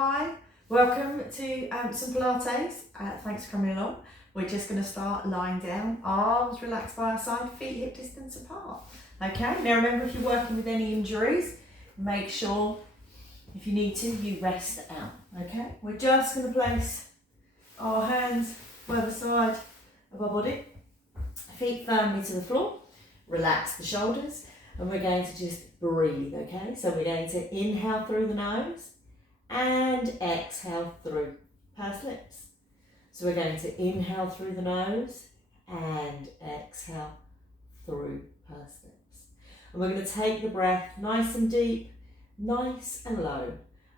Hi, welcome to some Pilates. Thanks for coming along. We're just going to start lying down, arms relaxed by our side, feet hip distance apart. Okay, now remember, if you're working with any injuries, make sure if you need to, you rest out. Okay, we're just going to place our hands by the side of our body, feet firmly to the floor, relax the shoulders, and we're going to just breathe. Okay, so we're going to inhale through the nose and exhale through pursed lips. So we're going to inhale through the nose and exhale through pursed lips. And we're going to take the breath nice and deep, nice and low.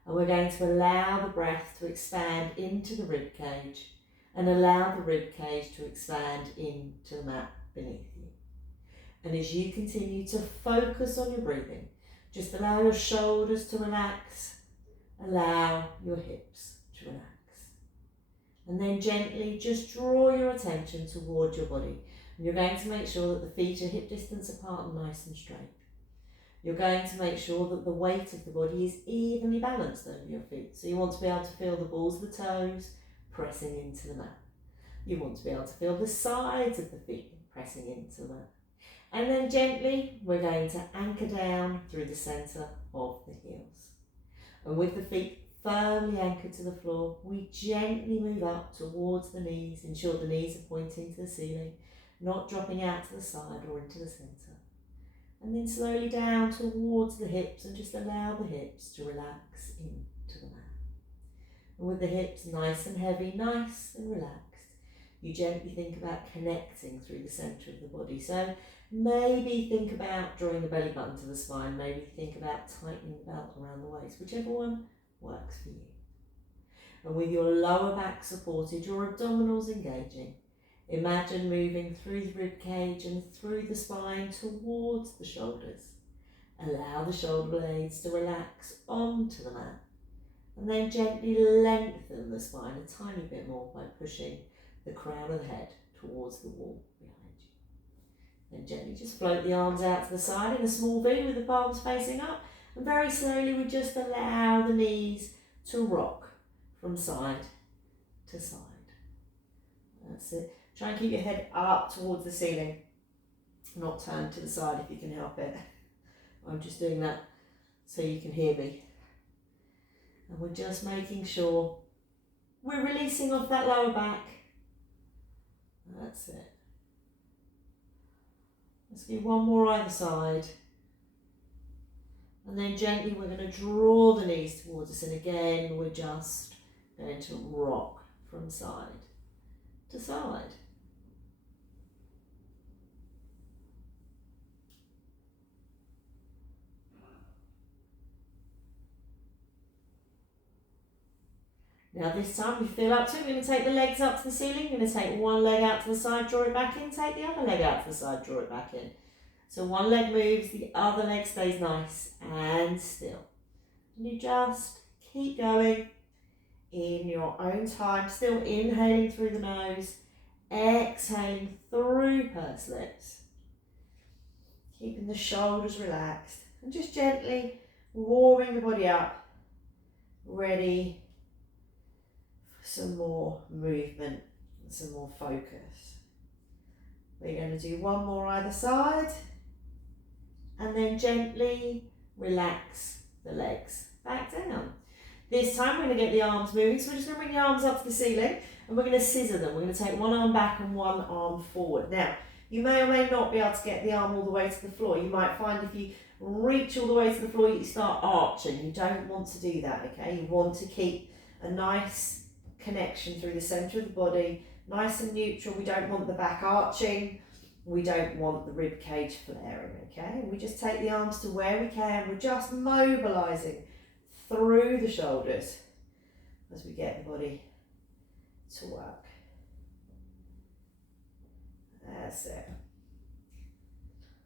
And we're going to allow the breath to expand into the rib cage and allow the rib cage to expand into the mat beneath you. And as you continue to focus on your breathing, just allow your shoulders to relax. Allow your hips to relax. And then gently just draw your attention towards your body. And you're going to make sure that the feet are hip distance apart and nice and straight. You're going to make sure that the weight of the body is evenly balanced over your feet. So you want to be able to feel the balls of the toes pressing into the mat. You want to be able to feel the sides of the feet pressing into the mat. And then gently, we're going to anchor down through the centre of the heels. And with the feet firmly anchored to the floor, we gently move up towards the knees, ensure the knees are pointing to the ceiling, not dropping out to the side or into the centre. And then slowly down towards the hips and just allow the hips to relax into the mat. And with the hips nice and heavy, nice and relaxed, you gently think about connecting through the centre of the body. So maybe think about drawing the belly button to the spine, maybe think about tightening the belt around the waist, whichever one works for you. And with your lower back supported, your abdominals engaging, imagine moving through the rib cage and through the spine towards the shoulders. Allow the shoulder blades to relax onto the mat, and then gently lengthen the spine a tiny bit more by pushing the crown of the head towards the wall behind you. Then gently just float the arms out to the side in a small V with the palms facing up, and very slowly we just allow the knees to rock from side to side. That's it. Try and keep your head up towards the ceiling, not turned to the side if you can help it. I'm just doing that so you can hear me. And we're just making sure we're releasing off that lower back. That's it. Let's do one more either side. And then gently we're going to draw the knees towards us, and again we're just going to rock from side to side. Now this time, if you feel up to it, we're going to take the legs up to the ceiling. We're going to take one leg out to the side, draw it back in, take the other leg out to the side, draw it back in. So one leg moves, the other leg stays nice and still. And you just keep going in your own time, still inhaling through the nose, exhaling through pursed lips. Keeping the shoulders relaxed and just gently warming the body up, ready some more movement and some more focus. We're going to do one more either side, and then gently relax the legs back down. This time we're going to get the arms moving, so we're just going to bring the arms up to the ceiling and we're going to scissor them. We're going to take one arm back and one arm forward. Now, you may or may not be able to get the arm all the way to the floor. You might find if you reach all the way to the floor, you start arching. You don't want to do that, okay? You want to keep a nice connection through the centre of the body, nice and neutral. We don't want the back arching. We don't want the rib cage flaring, okay? We just take the arms to where we can. We're just mobilising through the shoulders as we get the body to work. That's it.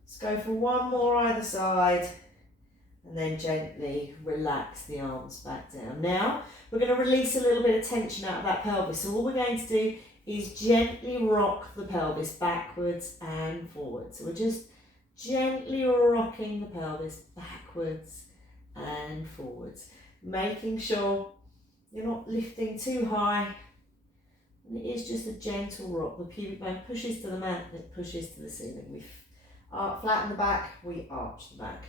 Let's go for one more either side, and then gently relax the arms back down. Now, we're going to release a little bit of tension out of that pelvis. So all we're going to do is gently rock the pelvis backwards and forwards. So we're just gently rocking the pelvis backwards and forwards, making sure You're not lifting too high. And it is just a gentle rock. The pubic bone pushes to the mat and it pushes to the ceiling. We flatten the back, we arch the back.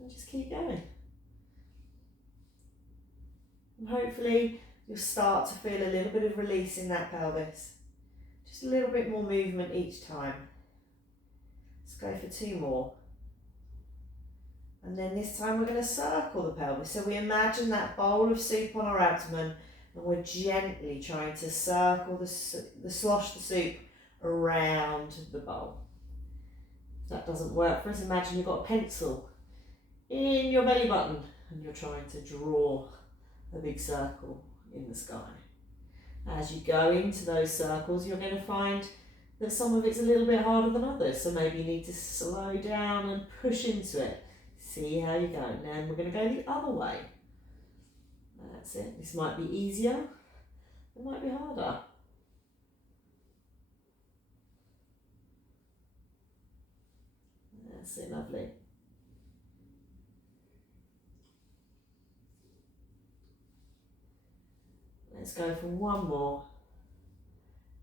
And just keep going. And hopefully you'll start to feel a little bit of release in that pelvis. Just a little bit more movement each time. Let's go for 2 more. And then this time we're going to circle the pelvis. So we imagine that bowl of soup on our abdomen and we're gently trying to circle slosh the soup around the bowl. If that doesn't work for us, imagine you've got a pencil in your belly button and you're trying to draw a big circle in the sky. As you go into those circles, you're going to find that some of it's a little bit harder than others. So maybe you need to slow down and push into it. See how you go. Now we're going to go the other way. That's it. This might be easier. It might be harder. That's it, lovely. Let's go for 1 more.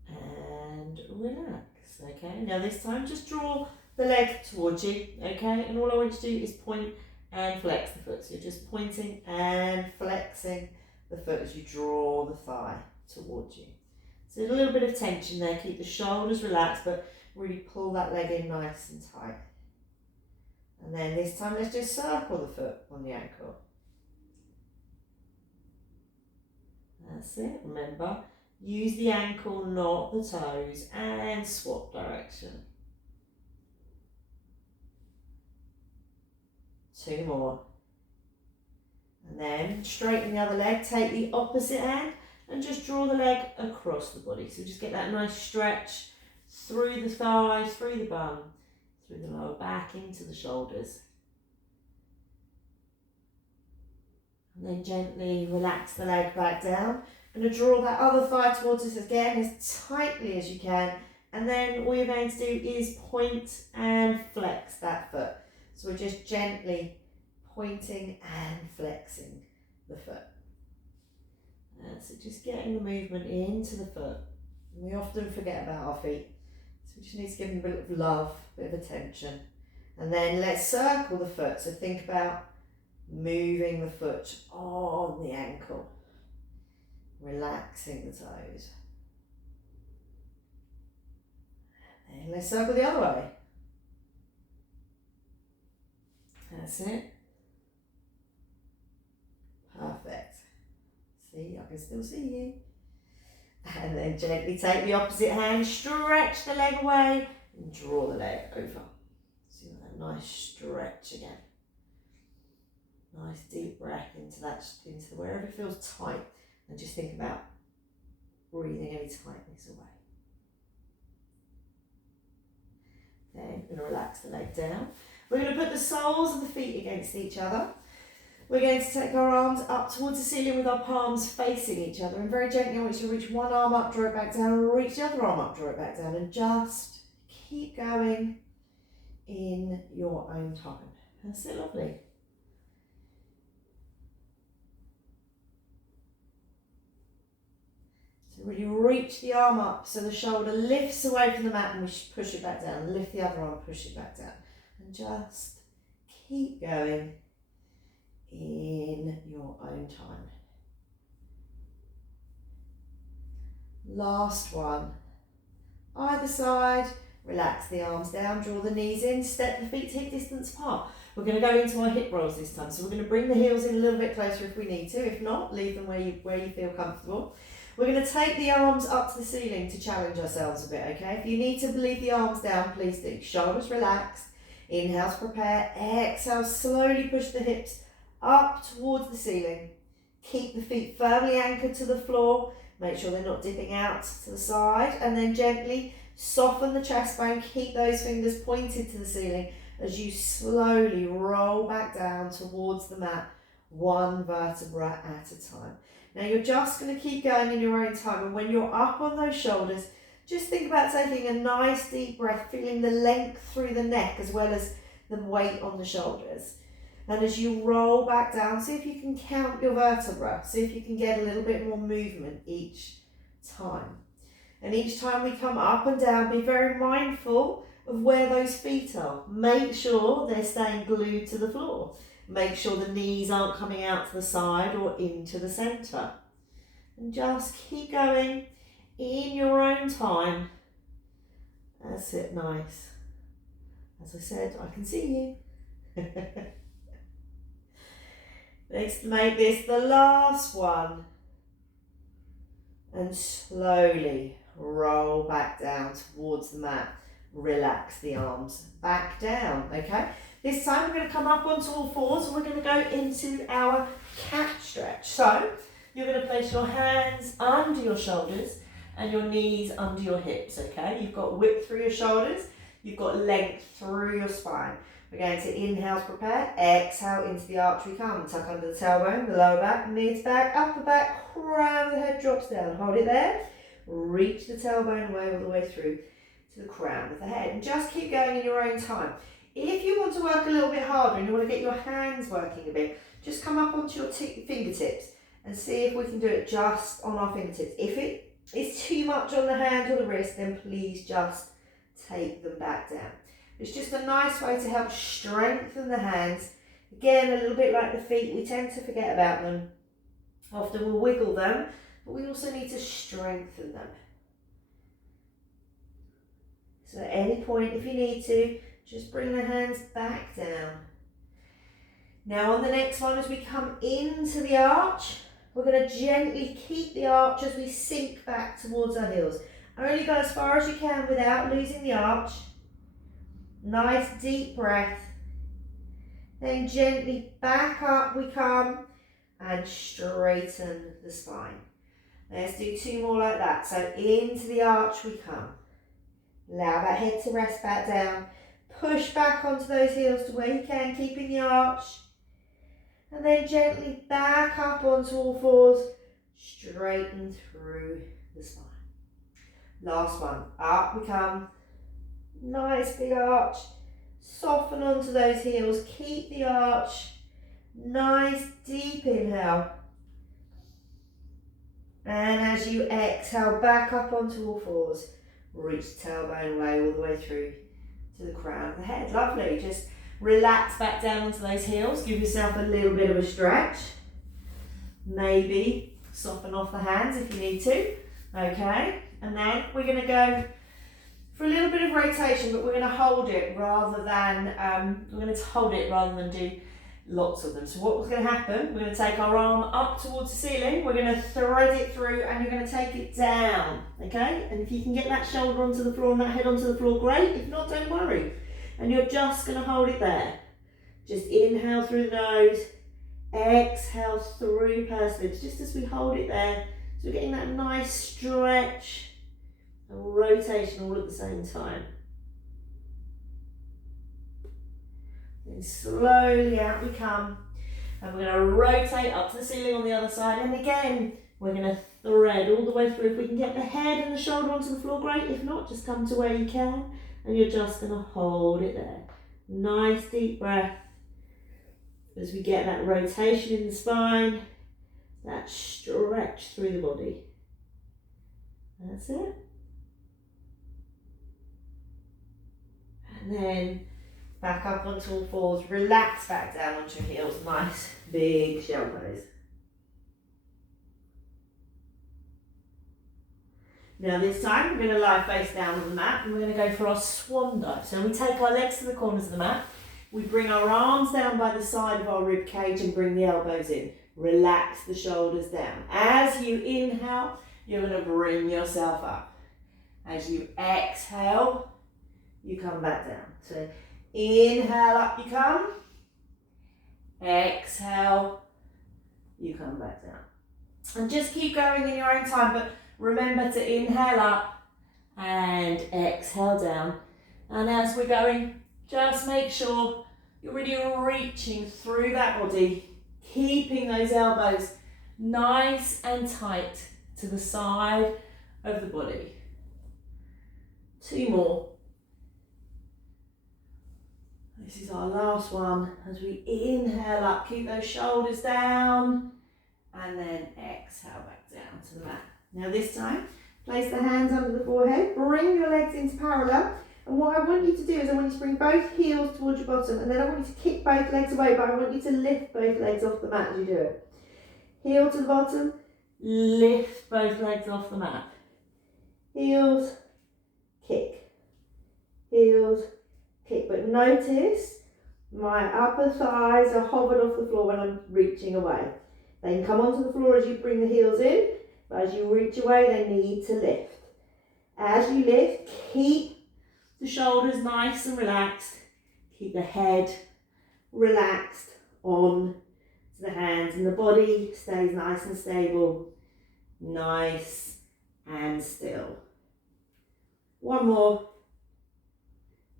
And relax, okay? Now this time just draw the leg towards you, okay? And all I want you to do is point and flex the foot. So you're just pointing and flexing the foot as you draw the thigh towards you. So a little bit of tension there. Keep the shoulders relaxed, but really pull that leg in nice and tight. And then this time let's just circle the foot on the ankle. That's it. Remember, use the ankle, not the toes, and swap direction. 2 more. And then straighten the other leg, take the opposite hand and just draw the leg across the body. So just get that nice stretch through the thighs, through the bum, through the lower back, into the shoulders. And then gently relax the leg back down. I'm going to draw that other thigh towards us again as tightly as you can. And then all you're going to do is point and flex that foot. So we're just gently pointing and flexing the foot. So just getting the movement into the foot. And we often forget about our feet. So we just need to give them a bit of love, a bit of attention. And then let's circle the foot. So think about moving the foot on the ankle, relaxing the toes. And let's circle the other way. That's it. Perfect. See, I can still see you. And then gently take the opposite hand, stretch the leg away and draw the leg over. See that nice stretch again. Nice deep breath into wherever it feels tight, and just think about breathing any tightness away. Then we're going to relax the leg down. We're going to put the soles of the feet against each other. We're going to take our arms up towards the ceiling with our palms facing each other, and very gently I want you to reach one arm up, draw it back down, and reach the other arm up, draw it back down, and just keep going in your own time. That's it, lovely. So really reach the arm up so the shoulder lifts away from the mat and we push it back down. Lift the other arm, push it back down. And just keep going in your own time. Last one. Either side, relax the arms down, draw the knees in, step the feet to hip distance apart. We're going to go into our hip rolls this time. So we're going to bring the heels in a little bit closer if we need to. If not, leave them where you feel comfortable. We're going to take the arms up to the ceiling to challenge ourselves a bit, okay? If you need to leave the arms down, please do. Shoulders relaxed. Inhale to prepare. Exhale, slowly push the hips up towards the ceiling. Keep the feet firmly anchored to the floor. Make sure they're not dipping out to the side. And then gently soften the chest bone. Keep those fingers pointed to the ceiling as you slowly roll back down towards the mat, one vertebra at a time. Now you're just going to keep going in your own time, and when you're up on those shoulders, just think about taking a nice deep breath, feeling the length through the neck as well as the weight on the shoulders. And as you roll back down, see if you can count your vertebra. See if you can get a little bit more movement each time. And each time we come up and down, be very mindful of where those feet are. Make sure they're staying glued to the floor. Make sure the knees aren't coming out to the side or into the centre. And just keep going in your own time. That's it, nice. As I said, I can see you. Let's make this the last one. And slowly roll back down towards the mat. Relax the arms back down, okay? This time we're going to come up onto all fours and we're going to go into our cat stretch. So you're going to place your hands under your shoulders and your knees under your hips, okay? You've got width through your shoulders, you've got length through your spine. We're going to inhale to prepare, exhale into the arch we come. Tuck under the tailbone, the lower back, mid back, upper back, crown of the head drops down. Hold it there. Reach the tailbone away all the way through to the crown of the head. And just keep going in your own time. If you want to work a little bit harder and you want to get your hands working a bit, just come up onto your fingertips and see if we can do it just on our fingertips. If it is too much on the hand or the wrist, then please just take them back down. It's just a nice way to help strengthen the hands. Again, a little bit like the feet, we tend to forget about them. Often we'll wiggle them, but we also need to strengthen them. So at any point, if you need to, just bring the hands back down. Now on the next one, as we come into the arch, we're going to gently keep the arch as we sink back towards our heels. Only go as far as you can without losing the arch. Nice deep breath. Then gently back up we come and straighten the spine. Let's do two more like that. So into the arch we come. Allow that head to rest back down. Push back onto those heels to where you can, keeping the arch. And then gently back up onto all fours. Straighten through the spine. Last one. Up we come. Nice big arch. Soften onto those heels. Keep the arch. Nice deep inhale. And as you exhale, back up onto all fours. Reach the tailbone away all the way through to the crown of the head. Lovely. Just relax back down onto those heels. Give yourself a little bit of a stretch. Maybe soften off the hands if you need to. Okay. And then we're going to go for a little bit of rotation, but we're going to hold it rather than do lots of them. So what's going to happen, we're going to take our arm up towards the ceiling, we're going to thread it through and you're going to take it down, okay? And if you can get that shoulder onto the floor and that head onto the floor, great. If not, don't worry. And you're just going to hold it there. Just inhale through the nose, exhale through pursed lips, just as we hold it there. So we're getting that nice stretch and rotation all at the same time. Then slowly out we come. And we're going to rotate up to the ceiling on the other side. And again, we're going to thread all the way through. If we can get the head and the shoulder onto the floor, great. If not, just come to where you can. And you're just going to hold it there. Nice deep breath. As we get that rotation in the spine, that stretch through the body. That's it. And then back up onto all fours, relax back down onto your heels, nice big shell pose. Now this time we're going to lie face down on the mat and we're going to go for our swan dive. So we take our legs to the corners of the mat, we bring our arms down by the side of our rib cage and bring the elbows in. Relax the shoulders down. As you inhale, you're going to bring yourself up. As you exhale, you come back down. So inhale, up you come. Exhale, you come back down. And just keep going in your own time, but remember to inhale up and exhale down. And as we're going, just make sure you're really reaching through that body, keeping those elbows nice and tight to the side of the body. Two more. This is our last one. As we inhale up, keep those shoulders down, and then exhale back down to the mat. Now this time, place the hands under the forehead, bring your legs into parallel, and what I want you to do is I want you to bring both heels towards your bottom, and then I want you to kick both legs away, but I want you to lift both legs off the mat as you do it. Heel to the bottom, lift both legs off the mat. Heels, kick. Heels, kick. But notice my upper thighs are hovered off the floor when I'm reaching away. They can come onto the floor as you bring the heels in, but as you reach away, they need to lift. As you lift, keep the shoulders nice and relaxed. Keep the head relaxed on to the hands, and the body stays nice and stable, nice and still. One more.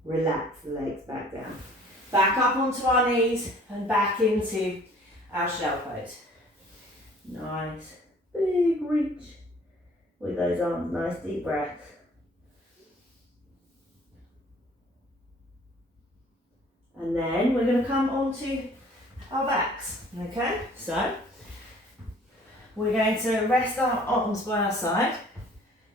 Relax the legs back down. Back up onto our knees and back into our shell pose. Nice, big reach with those arms, nice deep breaths. And then we're going to come onto our backs, okay? So, we're going to rest our arms by our side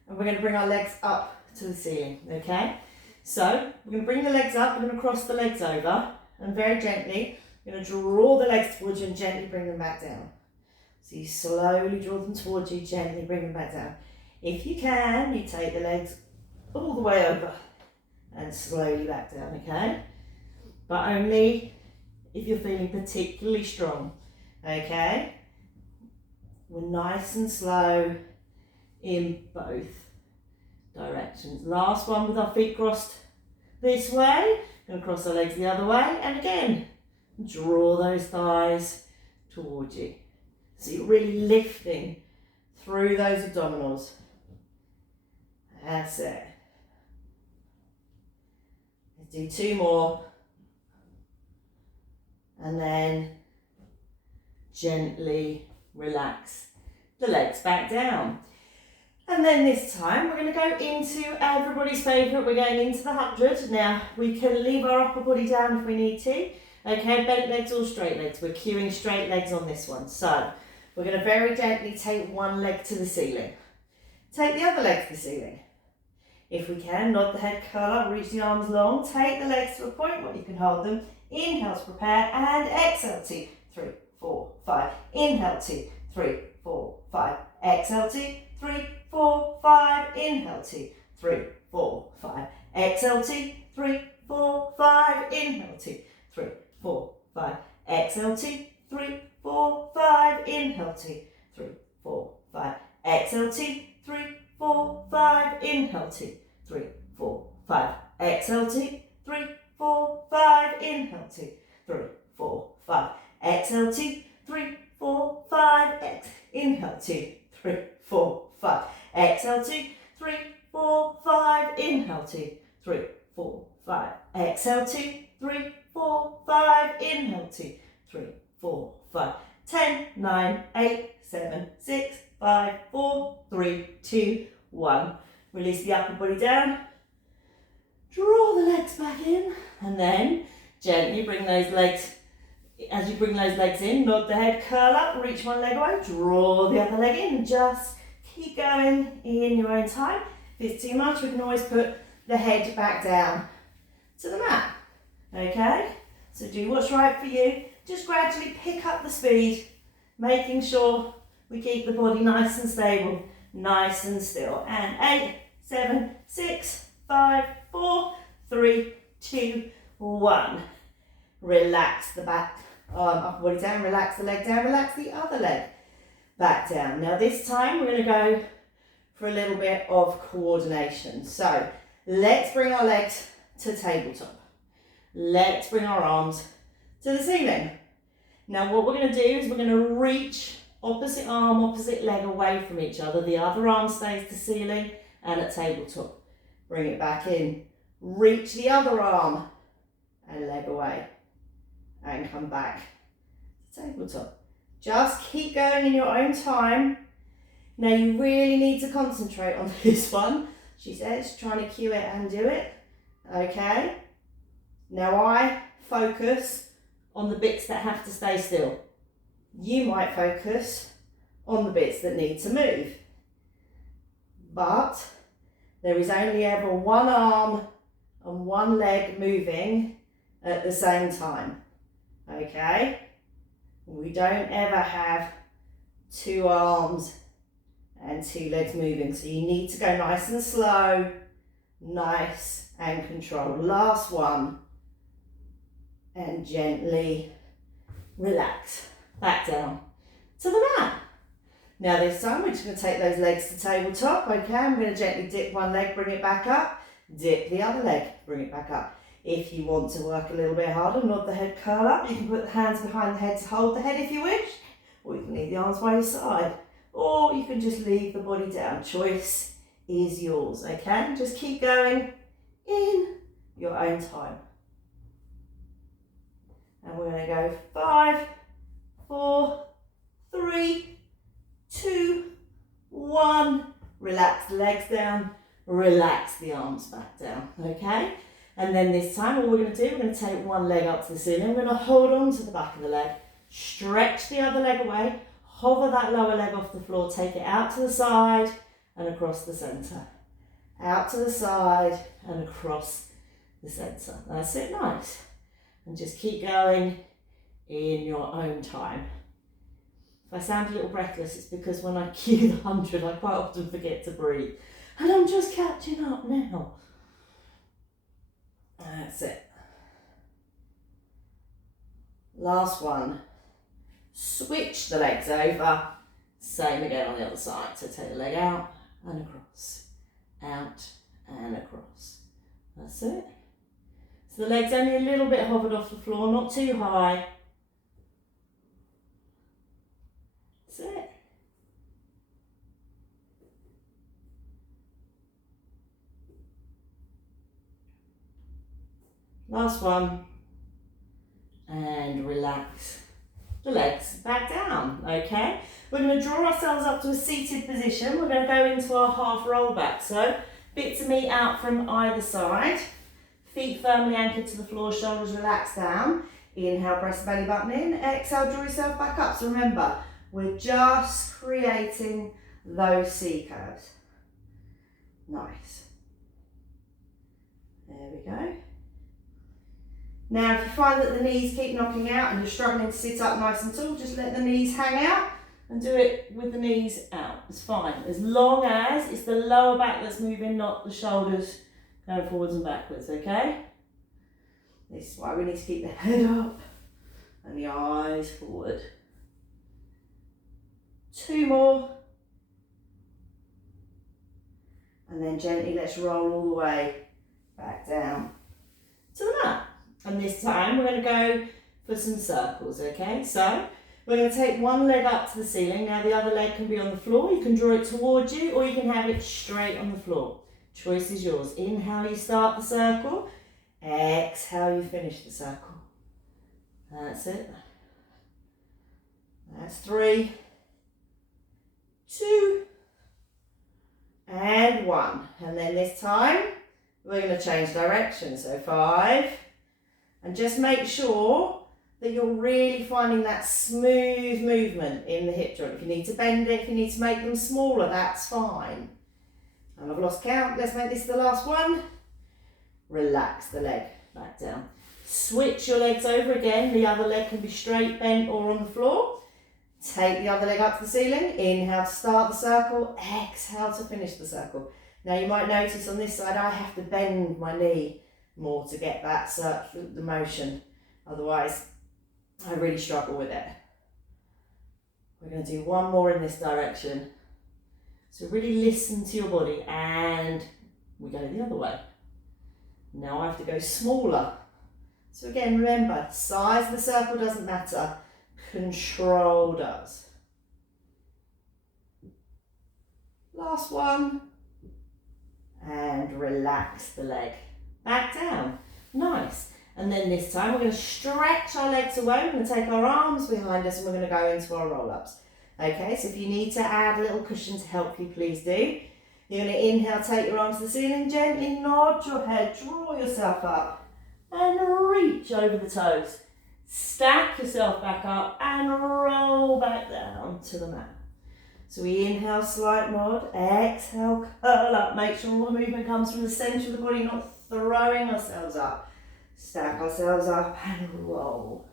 and we're going to bring our legs up to the ceiling, okay? So, we're going to bring the legs up, we're going to cross the legs over and very gently, we're going to draw the legs towards you and gently bring them back down. So you slowly draw them towards you, gently bring them back down. If you can, you take the legs all the way over and slowly back down, okay? But only if you're feeling particularly strong, okay? We're nice and slow in both directions. Last one with our feet crossed this way. Going to cross our legs the other way. And again, draw those thighs towards you. So you're really lifting through those abdominals. That's it. Let's do two more. And then gently relax the legs back down. And then this time we're going to go into everybody's favourite, we're going into the 100. Now we can leave our upper body down if we need to. Okay, bent legs or straight legs. We're cueing straight legs on this one. So we're going to very gently take one leg to the ceiling. Take the other leg to the ceiling. If we can, nod the head, curl up, reach the arms long. Take the legs to a point where you can hold them. Inhale to prepare and exhale to 3, 4, 5. Inhale to 3, 4, 5. Exhale to 3, 4, 5. Inhale to 3, 4, 5. Exhale to 3, 4, 5. Inhale to 3, 4, 5. Exhale to 3, 4, 5. Inhale to 3, 4, 5. Exhale to 3, 4, 5. Inhale to 3, 4, 5. Exhale to 3, 4, 5. Inhale to 3, 4, 5. Exhale to 3, 4, 5. Inhale to 3, 4, 5. Exhale to 3, 4, 5. Inhale to 3, 4, 5. Exhale to 3, 4, 5. Inhale to 3, 4, 5. 10, 9, 8, 7, 6, 5, 4, 3, 2, 1. Release the upper body down. Draw the legs back in. And then gently bring those legs, as you bring those legs in, nod the head, curl up, reach one leg away, draw the other leg in, and just keep going in your own time. If it's too much, we can always put the head back down to the mat. Okay? So do what's right for you. Just gradually pick up the speed, making sure we keep the body nice and stable, nice and still. And 8, 7, 6, 5, 4, 3, 2, 1. Relax the back, upper body down, relax the leg down, relax the other leg back down. Now this time we're going to go for a little bit of coordination. So let's bring our legs to tabletop. Let's bring our arms to the ceiling. Now what we're going to do is we're going to reach opposite arm, opposite leg away from each other. The other arm stays to ceiling and at tabletop. Bring it back in. Reach the other arm and leg away. And come back to tabletop. Just keep going in your own time. Now you really need to concentrate on this one. She says, trying to cue it and do it. Okay. Now I focus on the bits that have to stay still. You might focus on the bits that need to move. But there is only ever one arm and one leg moving at the same time. Okay? We don't ever have two arms and two legs moving. So you need to go nice and slow, nice and controlled. Last one. And gently relax. Back down to the mat. Now this time we're just going to take those legs to tabletop. Okay, I'm going to gently dip one leg, bring it back up. Dip the other leg, bring it back up. If you want to work a little bit harder, nod the head, curl up. You can put the hands behind the head to hold the head if you wish. Or you can leave the arms by your side. Or you can just leave the body down. Choice is yours, okay? Just keep going in your own time. And we're going to go 5, 4, 3, 2, 1. Relax the legs down, relax the arms back down, okay? And then this time, all we're going to do, we're going to take one leg up to the ceiling. We're going to hold on to the back of the leg, stretch the other leg away, hover that lower leg off the floor, take it out to the side and across the centre. Out to the side and across the centre. That's it, nice. And just keep going in your own time. If I sound a little breathless, it's because when I cue the 100, I quite often forget to breathe. And I'm just catching up now. That's it. Last one. Switch the legs over. Same again on the other side. So take the leg out and across. Out and across. That's it. So the leg's only a little bit hovered off the floor, not too high. That's it. Last one. And relax the legs back down, okay? We're going to draw ourselves up to a seated position. We're going to go into our half roll back. So bits of meat out from either side. Feet firmly anchored to the floor, shoulders relaxed down. Inhale, press the belly button in. Exhale, draw yourself back up. So remember, we're just creating those C curves. Nice. There we go. Now, if you find that the knees keep knocking out and you're struggling to sit up nice and tall, just let the knees hang out and do it with the knees out. It's fine. As long as it's the lower back that's moving, not the shoulders going forwards and backwards, okay? This is why we need to keep the head up and the eyes forward. 2 more. And then gently let's roll all the way back down to the mat. And this time we're going to go for some circles, okay? So we're going to take one leg up to the ceiling. Now the other leg can be on the floor. You can draw it towards you or you can have it straight on the floor. Choice is yours. Inhale, you start the circle. Exhale, you finish the circle. That's it. That's 3, 2, and 1. And then this time, we're going to change direction. So 5. And just make sure that you're really finding that smooth movement in the hip joint. If you need to bend it, if you need to make them smaller, that's fine. And I've lost count. Let's make this the last one. Relax the leg back down. Switch your legs over again. The other leg can be straight, bent, or on the floor. Take the other leg up to the ceiling. Inhale to start the circle. Exhale to finish the circle. Now you might notice on this side I have to bend my knee more to get that the motion. Otherwise, I really struggle with it. We're going to do one more in this direction. So really listen to your body, and we go the other way. Now I have to go smaller. So again, remember, size of the circle doesn't matter, control does. Last one. And relax the leg back down. Nice. And then this time we're going to stretch our legs away. We're going to take our arms behind us and we're going to go into our roll-ups. Okay, so if you need to add a little cushion to help you, please do. You're going to inhale, take your arms to the ceiling, gently nod your head, draw yourself up. and reach over the toes. Stack yourself back up and roll back down to the mat. So we inhale, slight nod, exhale, curl up. Make sure all the movement comes from the centre of the body, not throwing ourselves up. Stack ourselves up and roll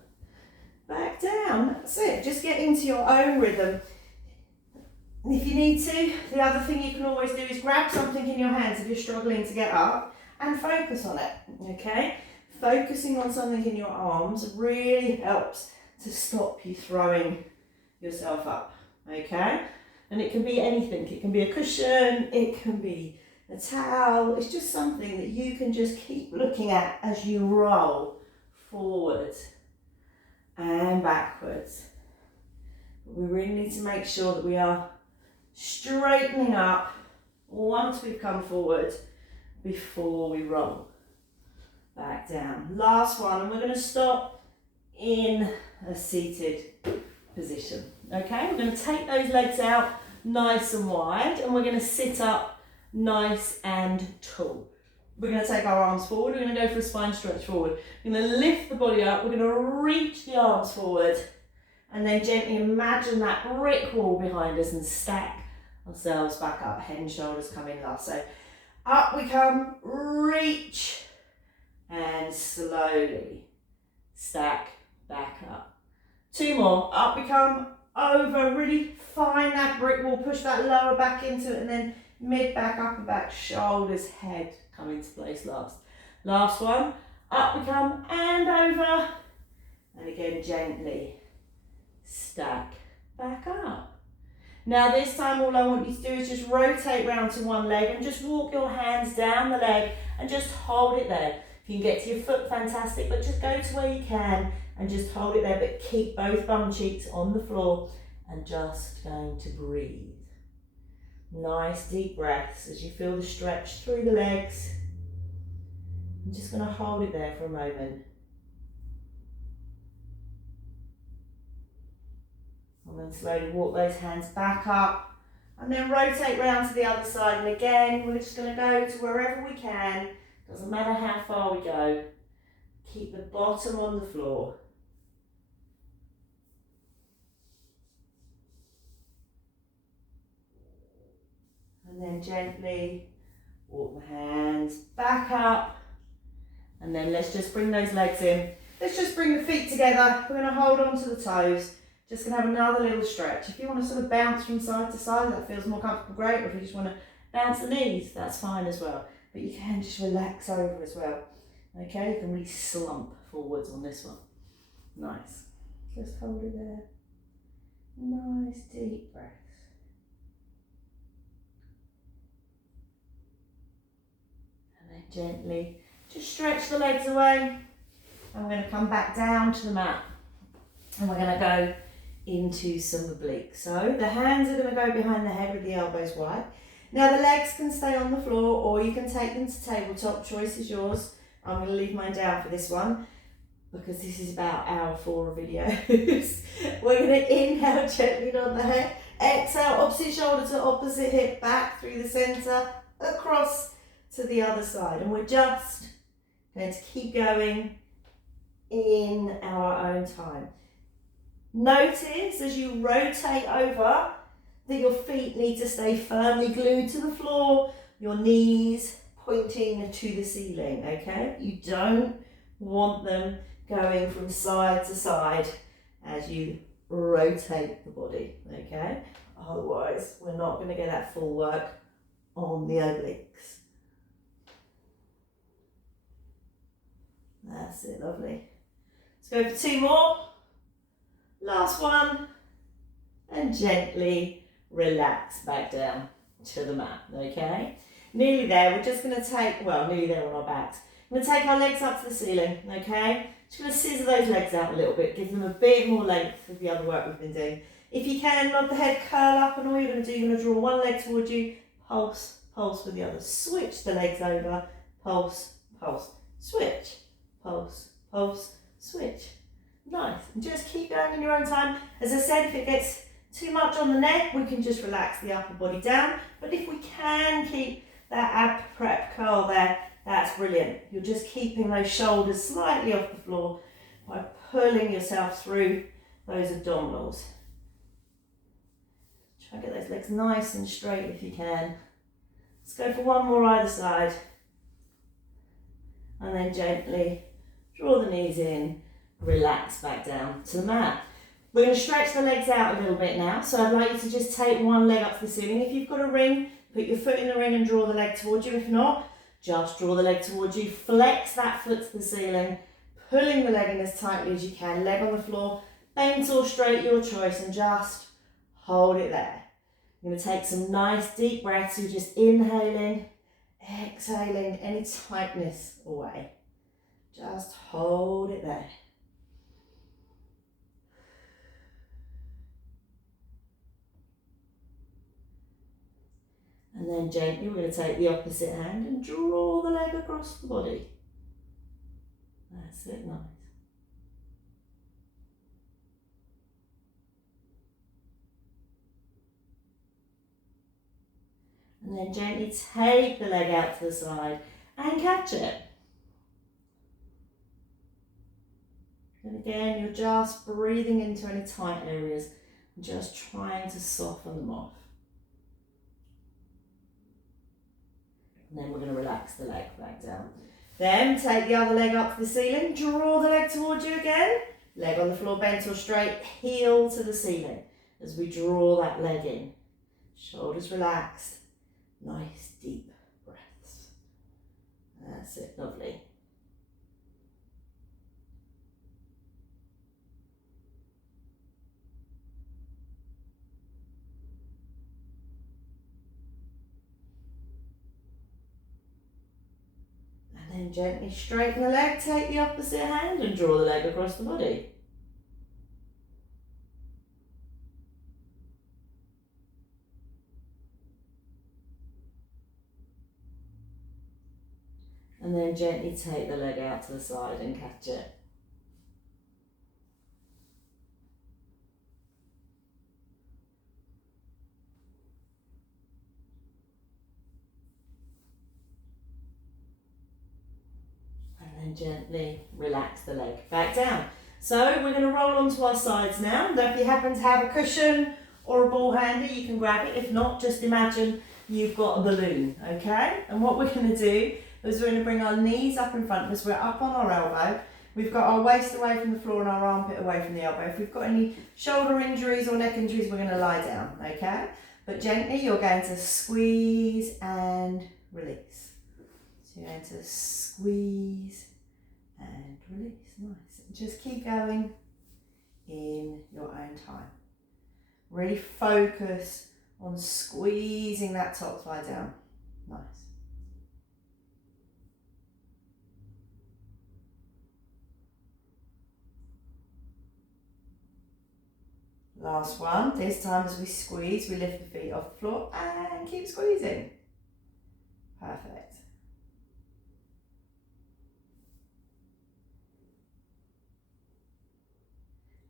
back down. That's it. Just get into your own rhythm. And if you need to, the other thing you can always do is grab something in your hands if you're struggling to get up and focus on it, okay? Focusing on something in your arms really helps to stop you throwing yourself up, okay? And it can be anything. It can be a cushion, it can be a towel. It's just something that you can just keep looking at as you roll forwards and backwards. We really need to make sure that we are straightening up once we've come forward before we roll back down. Last one, and we're going to stop in a seated position. Okay, we're going to take those legs out nice and wide, and we're going to sit up nice and tall. We're going to take our arms forward. We're going to go for a spine stretch forward. We're going to lift the body up. We're going to reach the arms forward, and then gently imagine that brick wall behind us and stack ourselves back up. Head and shoulders come in last. So up we come, reach, and slowly stack back up. Two more. Up we come, over, really find that brick wall, push that lower back into it, and then mid back, upper back, shoulders, head come into place last. Last one. Up we come and over, and again gently stack back up. Now this time all I want you to do is just rotate round to one leg and just walk your hands down the leg and just hold it there. If you can get to your foot, fantastic, but just go to where you can and just hold it there, but keep both bum cheeks on the floor and just going to breathe. Nice deep breaths as you feel the stretch through the legs. I'm just going to hold it there for a moment. And then slowly walk those hands back up and then rotate round to the other side. And again, we're just going to go to wherever we can. Doesn't matter how far we go. Keep the bottom on the floor. And then gently walk the hands back up. And then let's just bring those legs in. Let's just bring the feet together. We're going to hold on to the toes. Just going to have another little stretch. If you want to sort of bounce from side to side, that feels more comfortable, great. Or if you just want to bounce the knees, that's fine as well. But you can just relax over as well. Okay, you can really slump forwards on this one. Nice. Just hold it there. Nice deep breaths. And then gently just stretch the legs away. And we're going to come back down to the mat. And we're going to go into some obliques. So the hands are going to go behind the head with the elbows wide. Now the legs can stay on the floor or you can take them to tabletop. Choice is yours. I'm going to leave mine down for this one because this is about hour 4 of videos. We're going to inhale gently on the head. Exhale, opposite shoulder to opposite hip, back through the centre, across to the other side. And we're just going to keep going in our own time. Notice as you rotate over that your feet need to stay firmly glued to the floor, your knees pointing to the ceiling, okay? You don't want them going from side to side as you rotate the body, okay? Otherwise, we're not going to get that full work on the obliques. That's it, lovely. Let's go for 2 more. Last one, and gently relax back down to the mat, okay? Nearly there, we're just going to take, nearly there on our backs. We're going to take our legs up to the ceiling, okay? Just going to scissor those legs out a little bit, give them a bit more length of the other work we've been doing. If you can, nod the head, curl up, and all you're going to do, you're going to draw one leg towards you, pulse, pulse with the other. Switch the legs over, pulse, pulse, switch, pulse, pulse, switch. Nice, and just keep going in your own time. As I said, if it gets too much on the neck, we can just relax the upper body down. But if we can keep that ab prep curl there, That's brilliant. You're just keeping those shoulders slightly off the floor by pulling yourself through those abdominals. Try to get those legs nice and straight if you can. Let's go for one more either side. And then gently draw the knees in, relax back down to the mat. We're going to stretch the legs out a little bit now, so I'd like you to just take one leg up to the ceiling. If you've got a ring, put your foot in the ring and draw the leg towards you. If not, just draw the leg towards you, flex that foot to the ceiling, pulling the leg in as tightly as you can, leg on the floor, bent or straight, your choice, and just hold it there. You're going to take some nice deep breaths. You're just inhaling, exhaling any tightness away. Just hold it there. And then gently we're going to take the opposite hand and draw the leg across the body. That's it, nice. And then gently take the leg out to the side and catch it. And again, you're just breathing into any tight areas and just trying to soften them off. And then we're going to relax the leg back down. Then take the other leg up to the ceiling, draw the leg towards you again, leg on the floor bent or straight, heel to the ceiling as we draw that leg in. Shoulders relaxed, nice deep breaths. That's it, lovely. And then gently straighten the leg, take the opposite hand and draw the leg across the body. And then gently take the leg out to the side and catch it. And gently relax the leg back down. So we're going to roll onto our sides now. Now if you happen to have a cushion or a ball handy, you can grab it. If not, just imagine you've got a balloon, okay? And what we're going to do is we're going to bring our knees up in front of us. We're up on our elbow. We've got our waist away from the floor and our armpit away from the elbow. If we've got any shoulder injuries or neck injuries, we're going to lie down, okay? But gently, you're going to squeeze and release. So you're going to squeeze and release. Nice. Just keep going in your own time. Really focus on squeezing that top thigh down. Nice. Last one. This time as we squeeze, we lift the feet off the floor and keep squeezing. Perfect.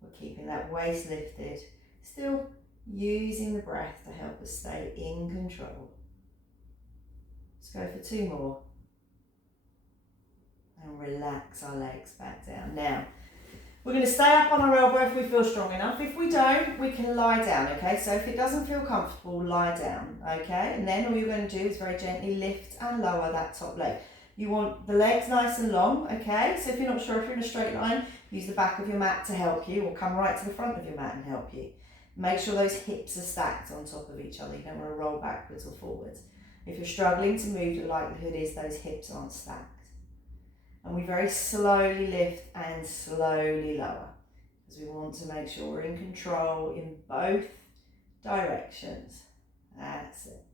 We're keeping that waist lifted, still using the breath to help us stay in control. Let's go for two more. And relax our legs back down. Now, we're going to stay up on our elbow if we feel strong enough. If we don't, we can lie down, okay? So if it doesn't feel comfortable, lie down, okay? And then all you're going to do is very gently lift and lower that top leg. You want the legs nice and long, okay? So if you're not sure if you're in a straight line, use the back of your mat to help you, or come right to the front of your mat and help you. Make sure those hips are stacked on top of each other. You don't want to roll backwards or forwards. If you're struggling to move, the likelihood is those hips aren't stacked. And we very slowly lift and slowly lower, because we want to make sure we're in control in both directions. That's it.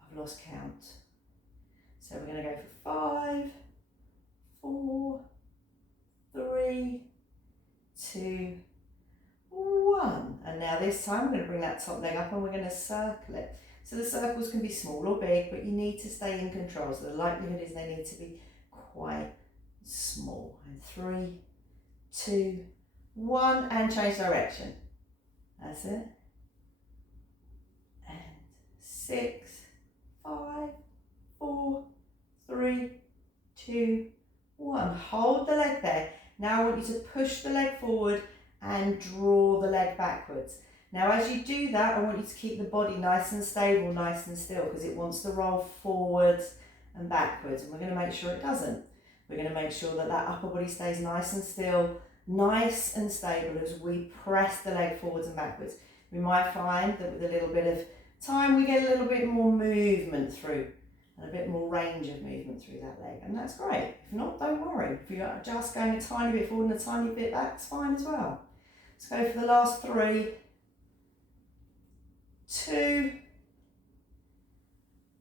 I've lost count. So we're going to go for 5, 4, 3, 2, 1. And now this time we're going to bring that top leg up and we're going to circle it. So the circles can be small or big, but you need to stay in control. So the likelihood is they need to be quite small. And 3, 2, 1, and change direction. That's it. And 6, 5, 4, 3, to push the leg forward and draw the leg backwards. Now as you do that, I want you to keep the body nice and stable, nice and still, because it wants to roll forwards and backwards, and we're going to make sure it doesn't. We're going to make sure that that upper body stays nice and still, nice and stable as we press the leg forwards and backwards. We might find that with a little bit of time we get a little bit more movement through and a bit more range of movement through that leg, and that's great. If not, don't worry. If you're just going a tiny bit forward and a tiny bit back, it's fine as well. Let's go for the last 3, 2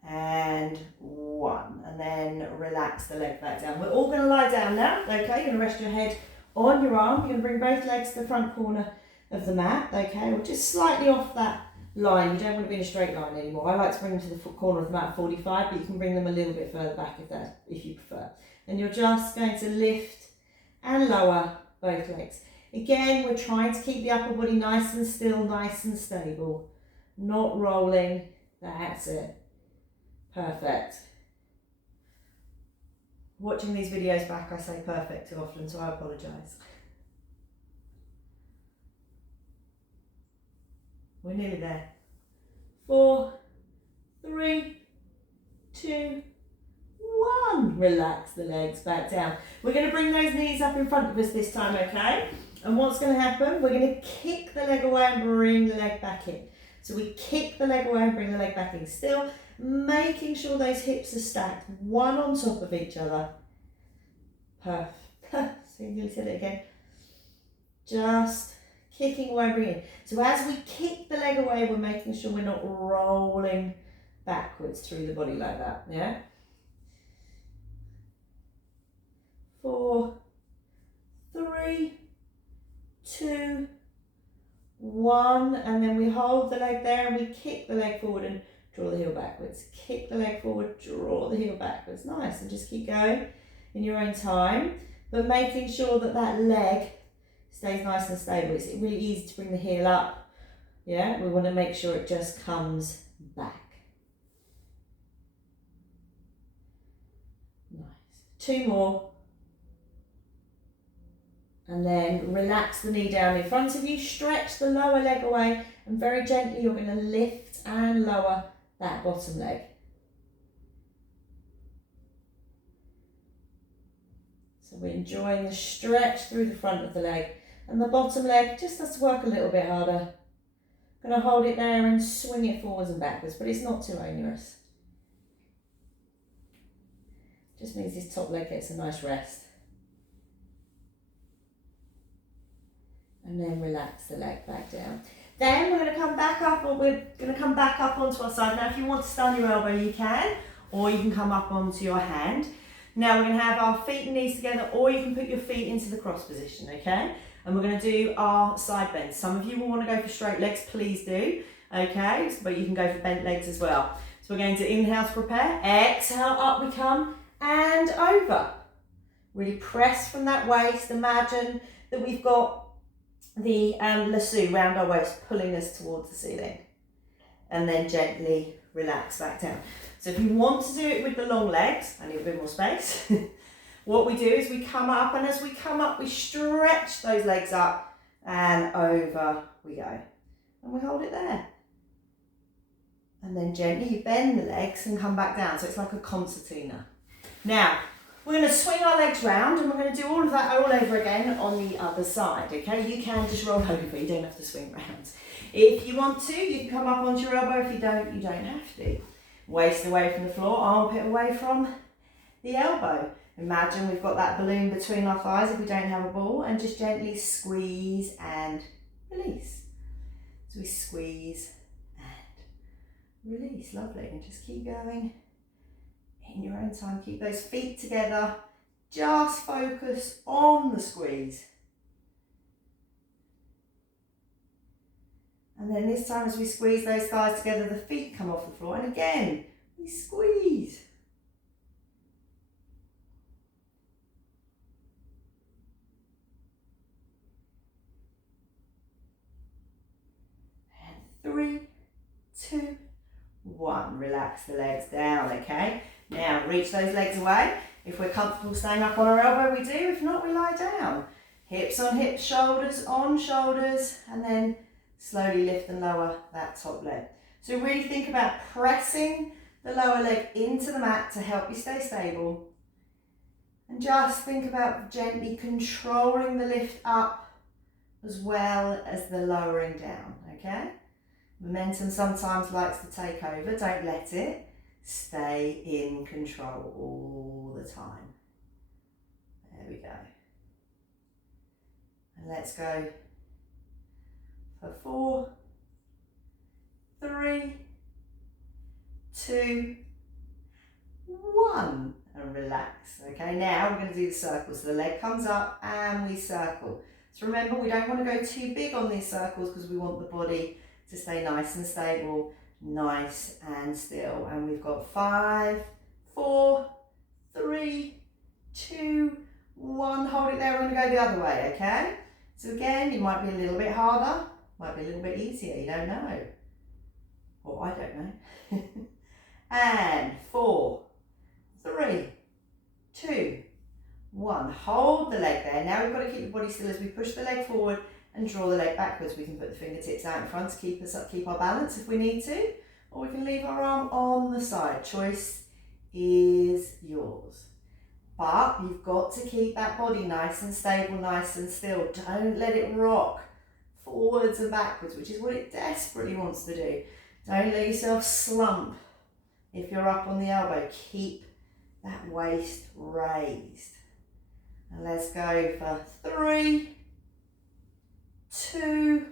and 1, and then relax the leg back down. We're all going to lie down now, okay? You're going to rest your head on your arm. You're going to bring both legs to the front corner of the mat, okay? We're just slightly off that line. You don't want to be in a straight line anymore. I like to bring them to the corner of the mat 45, but you can bring them a little bit further back if you prefer. And you're just going to lift and lower both legs. Again, we're trying to keep the upper body nice and still, nice and stable, not rolling. That's it. Perfect. Watching these videos back, I say perfect too often, so I apologise. We're nearly there. 4, 3, 2, 1. Relax the legs back down. We're going to bring those knees up in front of us this time, okay? And what's going to happen? We're going to kick the leg away and bring the leg back in. So we kick the leg away and bring the leg back in. Still making sure those hips are stacked, one on top of each other. Perfect. So you said it again. Just kicking away and bringing in. So as we kick the leg away, we're making sure we're not rolling backwards through the body like that, yeah? 4, 3, 2, 1, and then we hold the leg there and we kick the leg forward and draw the heel backwards. Kick the leg forward, draw the heel backwards. Nice, and just keep going in your own time, but making sure that that leg stays nice and stable. It's really easy to bring the heel up. Yeah, we want to make sure it just comes back. Nice. 2 more. And then relax the knee down in front of you, stretch the lower leg away, and very gently you're going to lift and lower that bottom leg. So we're enjoying the stretch through the front of the leg, and the bottom leg just has to work a little bit harder. Going to hold it there and swing it forwards and backwards, but it's not too onerous. Just means this top leg gets a nice rest. And then relax the leg back down. Then we're going to come back up, or we're going to come back up onto our side. Now if you want to stand your elbow, you can, or you can come up onto your hand. Now we're going to have our feet and knees together, or you can put your feet into the cross position, okay? And we're going to do our side bends. Some of you will want to go for straight legs, please do, okay? But you can go for bent legs as well. So we're going to inhale to prepare, exhale, up we come, and over. Really press from that waist. Imagine that we've got the lasso round our waist, pulling us towards the ceiling, and then gently relax back down. So if you want to do it with the long legs, I need a bit more space. What we do is we come up, and as we come up, we stretch those legs up, and over we go, and we hold it there. And then gently you bend the legs and come back down, so it's like a concertina. Now we're going to swing our legs round, and we're going to do all of that all over again on the other side, okay? You can just roll over, you don't have to swing round. If you want to, you can come up onto your elbow. If you don't have to. Waist away from the floor, armpit away from the elbow. Imagine we've got that balloon between our thighs if we don't have a ball, and just gently squeeze and release. So we squeeze and release, lovely, and just keep going. In your own time, keep those feet together, just focus on the squeeze. And then this time as we squeeze those thighs together, the feet come off the floor, and again, we squeeze. And 3, 2, 1, relax the legs down, okay? Now reach those legs away. If we're comfortable staying up on our elbow, we do. If not, we lie down. Hips on hips, shoulders on shoulders, and then slowly lift and lower that top leg. So really think about pressing the lower leg into the mat to help you stay stable. And just think about gently controlling the lift up as well as the lowering down, okay? Momentum sometimes likes to take over, don't let it. Stay in control all the time. There we go. And let's go for 4, 3, 2, 1. And relax. Okay, now we're going to do the circles. So the leg comes up and we circle. So remember, we don't want to go too big on these circles because we want the body to stay nice and stable, nice and still. And we've got 5, 4, 3, 2, 1. Hold it there. We're going to go the other way, okay? So again, you might be a little bit harder, might be a little bit easier, you don't know. Or I don't know. And 4, 3, 2, 1. Hold the leg there. Now we've got to keep the body still as we push the leg forward and draw the leg backwards. We can put the fingertips out in front to keep our balance if we need to, or we can leave our arm on the side. Choice is yours. But you've got to keep that body nice and stable, nice and still. Don't let it rock forwards and backwards, which is what it desperately wants to do. Don't let yourself slump if you're up on the elbow. Keep that waist raised. And let's go for 3, 2,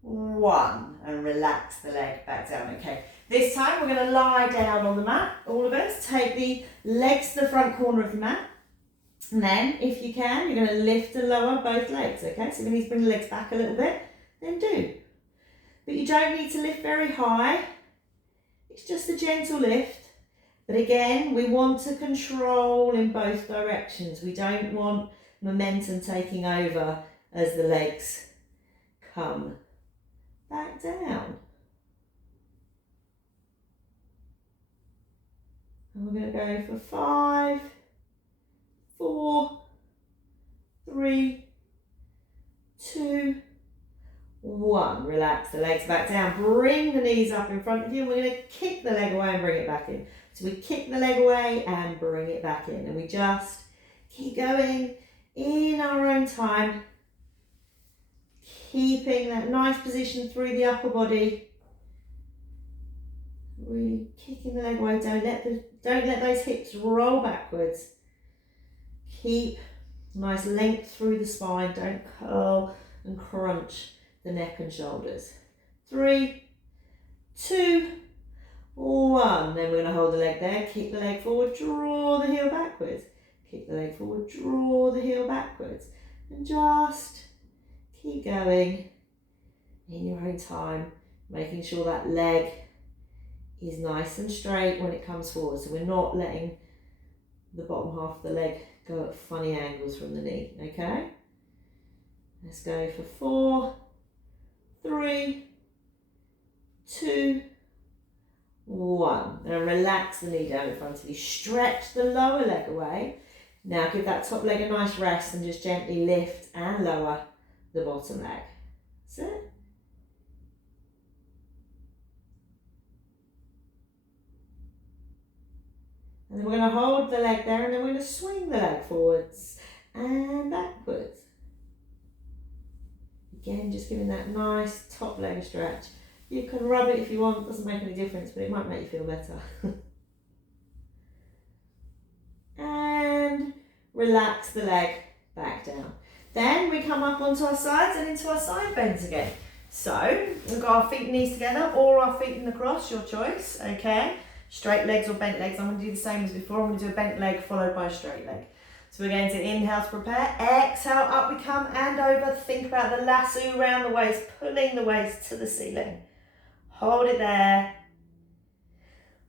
1. And relax the leg back down, okay? This time we're going to lie down on the mat, all of us. Take the legs to the front corner of the mat. And then, if you can, you're going to lift and lower both legs, okay? So if you need to bring the legs back a little bit, then do. But you don't need to lift very high. It's just a gentle lift. But again, we want to control in both directions. We don't want momentum taking over as the legs come back down. And we're going to go for 5, 4, 3, 2, 1. Relax the legs back down. Bring the knees up in front of you. We're going to kick the leg away and bring it back in. So we kick the leg away and bring it back in. And we just keep going in our own time. Keeping that nice position through the upper body. Really kicking the leg away. Don't let those hips roll backwards. Keep nice length through the spine. Don't curl and crunch the neck and shoulders. 3, 2, 1. Then we're going to hold the leg there. Kick the leg forward. Draw the heel backwards. Kick the leg forward. Draw the heel backwards. And just keep going in your own time, making sure that leg is nice and straight when it comes forward. So we're not letting the bottom half of the leg go at funny angles from the knee, okay? Let's go for 4, 3, 2, 1. Now relax the knee down in front of you. Stretch the lower leg away. Now give that top leg a nice rest and just gently lift and lower the bottom leg. That's it. And then we're going to hold the leg there and then we're going to swing the leg forwards and backwards. Again, just giving that nice top leg stretch. You can rub it if you want, doesn't make any difference, but it might make you feel better. And relax the leg back down. Then we come up onto our sides and into our side bends again. So we've got our feet and knees together or our feet in the cross, your choice, okay? Straight legs or bent legs. I'm going to do the same as before. I'm going to do a bent leg followed by a straight leg. So we're going to inhale to prepare. Exhale, up we come and over. Think about the lasso around the waist, pulling the waist to the ceiling. Hold it there.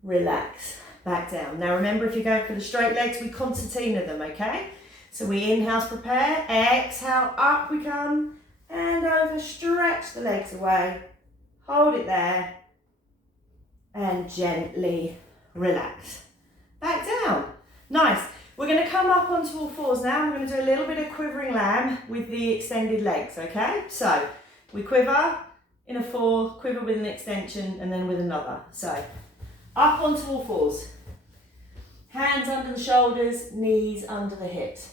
Relax. Back down. Now remember, if you're going for the straight legs, we concertina them, okay? So we inhale to prepare. Exhale, up we come and over. Stretch the legs away. Hold it there. And gently relax. Back down. Nice. We're going to come up onto all fours now. I'm going to do a little bit of quivering lamb with the extended legs, okay? So we quiver in a 4, quiver with an extension, and then with another. So up onto all fours. Hands under the shoulders, knees under the hips.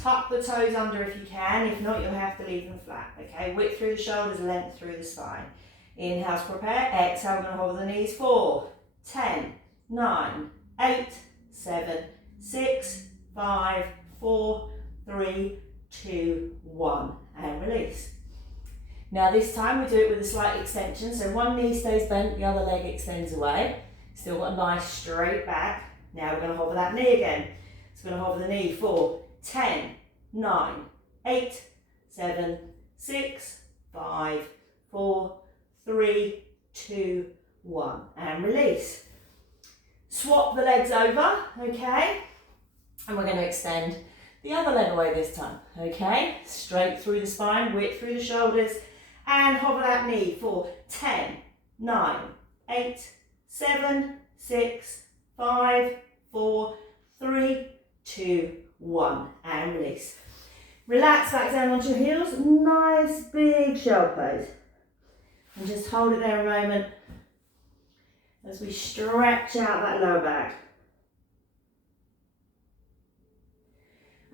Tuck the toes under if you can. If not, you'll have to leave them flat, okay? Width through the shoulders, length through the spine. Inhale to prepare. Exhale, we're going to hover the knees. 4, 10, 9, 8, 7, 6, 5, 4, 3, 2, 1. And release. Now this time we do it with a slight extension. So one knee stays bent, the other leg extends away. Still got a nice straight back. Now we're going to hover that knee again. So we're going to hover the knee. 4, 10, 9, 8, 7, 6, 5, 4, 3, 2, 1. And release. Swap the legs over, okay? And we're going to extend the other leg away this time, okay? Straight through the spine, width through the shoulders, and hover that knee for 10, 9, 8, 7, 6, 5, 4, 3, 2, 1. And release. Relax back down onto your heels. Nice big shell pose. And just hold it there a moment as we stretch out that lower back.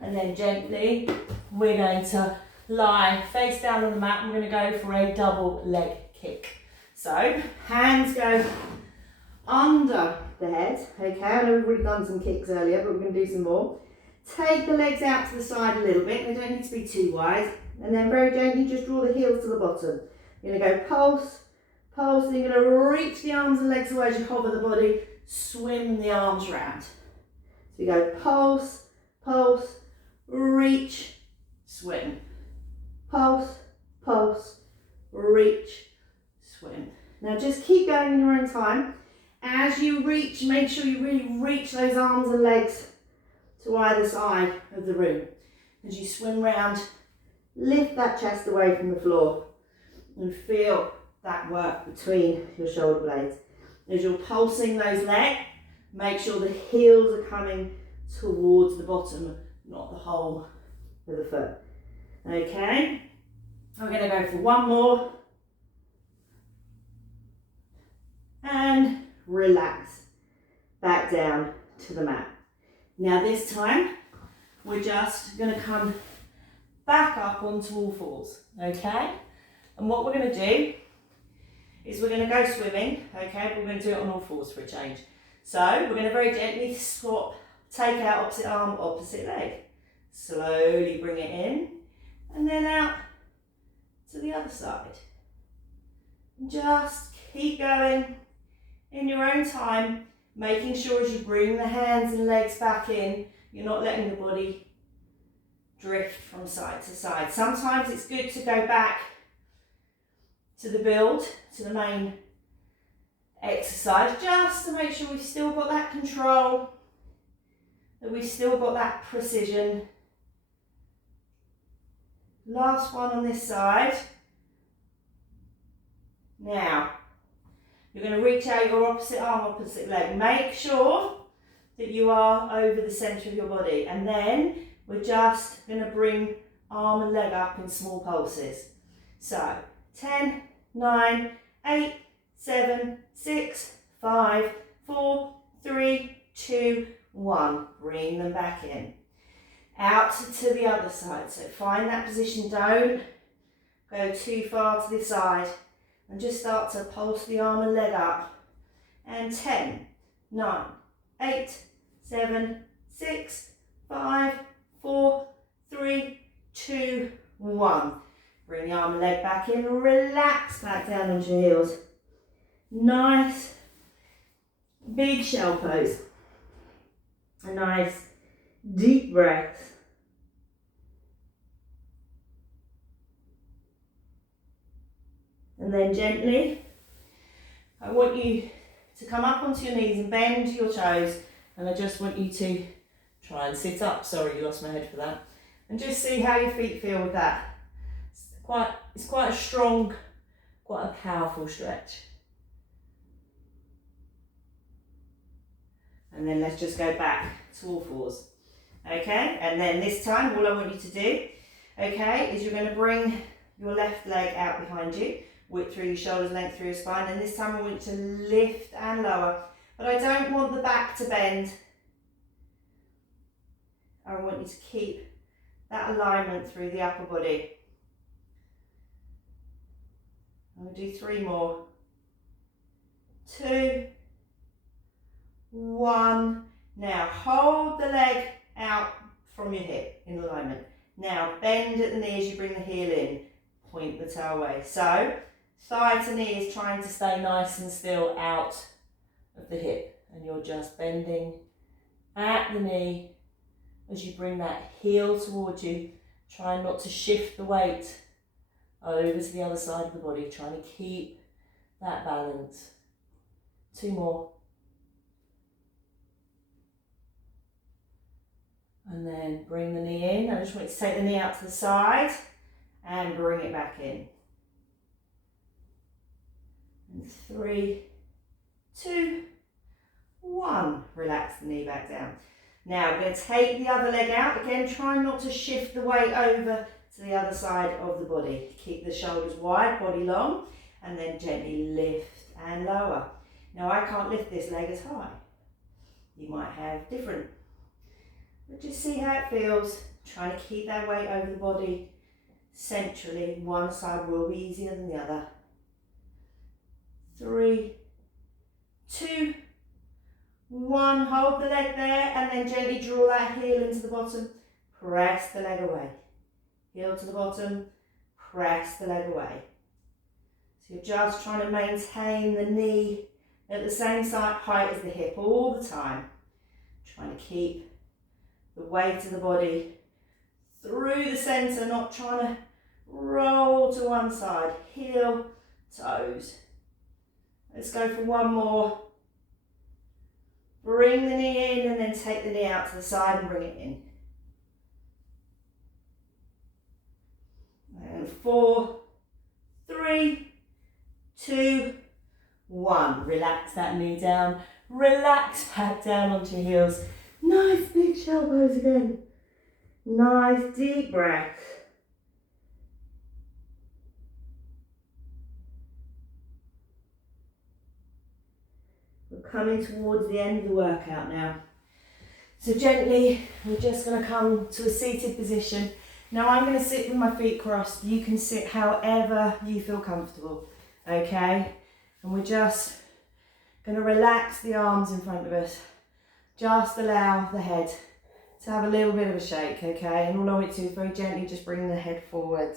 And then gently, we're going to lie face down on the mat and we're going to go for a double leg kick. So, hands go under the head. Okay, I know we've already done some kicks earlier, but we're going to do some more. Take the legs out to the side a little bit. They don't need to be too wide. And then very gently just draw the heels to the bottom. You're going to go pulse, pulse, and you're going to reach the arms and legs away as you hover the body, swim the arms round. So you go pulse, pulse, reach, swim. Pulse, pulse, reach, swim. Now just keep going in your own time. As you reach, make sure you really reach those arms and legs to either side of the room. As you swim round, lift that chest away from the floor and feel that work between your shoulder blades. As you're pulsing those legs, make sure the heels are coming towards the bottom, not the whole of the foot. Okay, we're going to go for one more. And relax back down to the mat. Now this time, we're just going to come back up onto all fours, okay? And what we're going to do is we're going to go swimming, okay? But we're going to do it on all fours for a change. So we're going to very gently swap, take out opposite arm, opposite leg. Slowly bring it in and then out to the other side. Just keep going in your own time, making sure as you bring the hands and legs back in, you're not letting the body drift from side to side. Sometimes it's good to go back to the build, to the main exercise, just to make sure we've still got that control, that we've still got that precision. Last one on this side. Now, you're going to reach out your opposite arm, opposite leg. Make sure that you are over the centre of your body. And then we're just going to bring arm and leg up in small pulses. So, 10, 9, 8, 7, 6, 5, 4, 3, 2, 1. Bring them back in. Out to the other side. So find that position. Don't go too far to this side. And just start to pulse the arm and leg up. And 10, 9, 8, 7, 6, 5, 4, 3, 2, 1. Bring the arm and leg back in. Relax back down onto your heels. Nice big shell pose. A nice deep breath. And then gently, I want you to come up onto your knees and bend your toes. And I just want you to try and sit up. Sorry, you lost my head for that. And just see how your feet feel with that. It's quite a strong, quite a powerful stretch. And then let's just go back to all fours. Okay, and then this time, all I want you to do, okay, is you're going to bring your left leg out behind you, width through your shoulders, length through your spine, and this time I want you to lift and lower, but I don't want the back to bend. I want you to keep that alignment through the upper body. I'm going to do 3 more. 2, 1. Now hold the leg out from your hip in alignment. Now bend at the knee as you bring the heel in. Point the toe away. So thigh to knee is trying to stay nice and still out of the hip. And you're just bending at the knee as you bring that heel towards you. Try not to shift the weight over to the other side of the body. Trying to keep that balance. 2 more. And then bring the knee in. I just want you to take the knee out to the side and bring it back in. And 3, 2, 1. Relax the knee back down. Now we're going to take the other leg out. Again, try not to shift the weight over to the other side of the body. Keep the shoulders wide, body long, and then gently lift and lower. Now I can't lift this leg as high. You might have different. But just see how it feels. Trying to keep that weight over the body centrally. One side will be easier than the other. 3, 2, 1. Hold the leg there and then gently draw that heel into the bottom. Press the leg away. Heel to the bottom. Press the leg away. So you're just trying to maintain the knee at the same height as the hip all the time. Trying to keep the weight of the body through the centre, not trying to roll to one side. Heel, toes. Let's go for 1 more. Bring the knee in and then take the knee out to the side and bring it in. And 4, 3, 2, 1. Relax that knee down. Relax back down onto your heels. Nice big shell pose again. Nice deep breath. We're coming towards the end of the workout now. So gently, we're just going to come to a seated position. Now I'm going to sit with my feet crossed. You can sit however you feel comfortable, okay? And we're just going to relax the arms in front of us. Just allow the head to have a little bit of a shake, okay? And all I want you to do is very gently just bring the head forward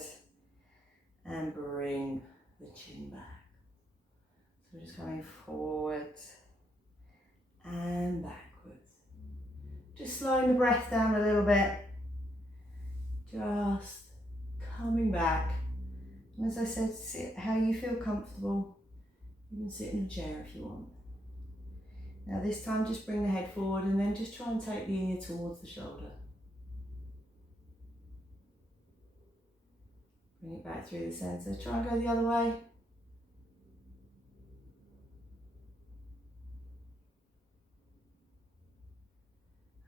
and bring the chin back. So we're just coming forward and backwards. Just slowing the breath down a little bit. Just coming back. And as I said, sit how you feel comfortable. You can sit in a chair if you want. Now this time just bring the head forward and then just try and take the ear towards the shoulder. Bring it back through the centre. Try and go the other way.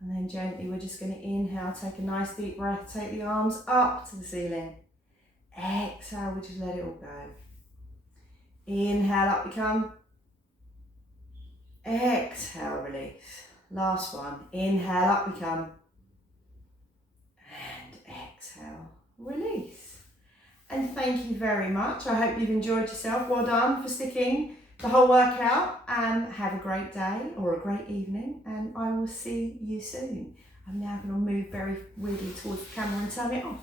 And then gently we're just going to inhale, take a nice deep breath, take the arms up to the ceiling. Exhale, we just let it all go. Inhale, up we come. Exhale, release. Last one. Inhale, up we come. And exhale, release. And thank you very much. I hope you've enjoyed yourself. Well done for sticking the whole workout, and have a great day or a great evening, and I will see you soon. I'm now going to move very weirdly towards the camera and turn it off.